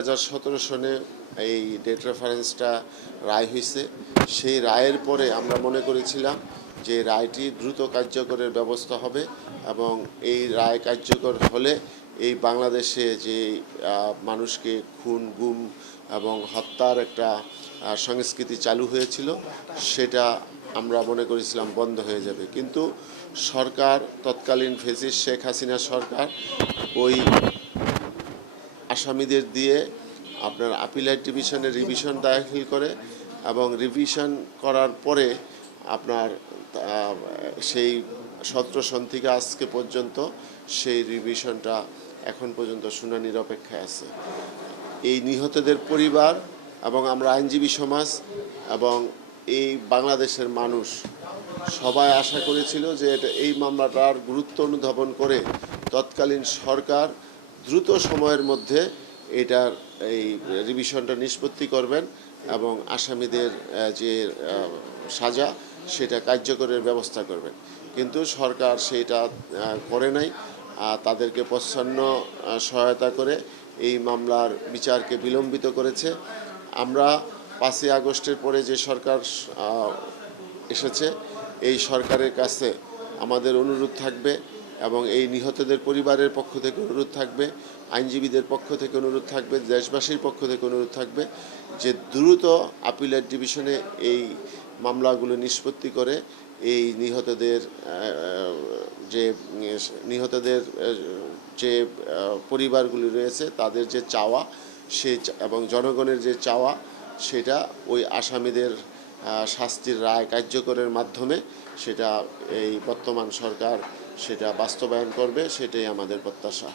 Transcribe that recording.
হাজার সতেরো সনে এই ডেট রেফারেন্সটা রায় হয়েছে সেই রায়ের পরে আমরা মনে করেছিলাম যে রায়টি দ্রুত কার্যকরের ব্যবস্থা হবে এবং এই রায় কার্যকর হলে এই বাংলাদেশে যে মানুষকে খুন, গুম এবং হত্যার একটা সংস্কৃতি চালু হয়েছিল, সেটা আমরা মনে করেছিলাম বন্ধ হয়ে যাবে। কিন্তু সরকার, তৎকালীন ফেসিস শেখ হাসিনা সরকার ওই আসামিদের দিয়ে আপনার আপিলাইট ডিভিশনে রিভিশন দাখিল করে এবং রিভিশন করার পরে আপনার সেই সতেরো সন থেকে আজকে পর্যন্ত সেই রিভিশনটা এখন পর্যন্ত শুনানির অপেক্ষায় আছে। এই নিহতদের পরিবার এবং আমরা আইনজীবী সমাজ এবং এই বাংলাদেশের মানুষ সবাই আশা করেছিল যে এটা, এই মামলাটার গুরুত্ব অনুধাবন করে তৎকালীন সরকার দ্রুত সময়ের মধ্যে এটার এই রিভিশনটা নিষ্পত্তি করবেন এবং আসামিদের যে সাজা, সেটা কার্যকরের ব্যবস্থা করবেন। কিন্তু সরকার সেটা করে নাই। তাদেরকে প্রচ্ছন্ন সহায়তা করে এই মামলার বিচারকে বিলম্বিত করেছে। আমরা পাঁচই আগস্টের পরে যে সরকার এসেছে, এই সরকারের কাছে আমাদের অনুরোধ থাকবে এবং এই নিহতদের পরিবারের পক্ষ থেকে অনুরোধ থাকবে, আইনজীবীদের পক্ষ থেকে অনুরোধ থাকবে, দেশবাসীর পক্ষ থেকে অনুরোধ থাকবে যে দ্রুত আপিলেট ডিভিশনে এই মামলাগুলো নিষ্পত্তি করে এই নিহতদের যে নিহতদের, যে পরিবারগুলি রয়েছে তাদের যে চাওয়া সে, এবং জনগণের যে চাওয়া সেটা ওই আসামিদের শাস্তির রায় কার্যকরের মাধ্যমে সেটা এই বর্তমান সরকার সেটা বাস্তবায়ন করবে সেটাই আমাদের প্রত্যাশা।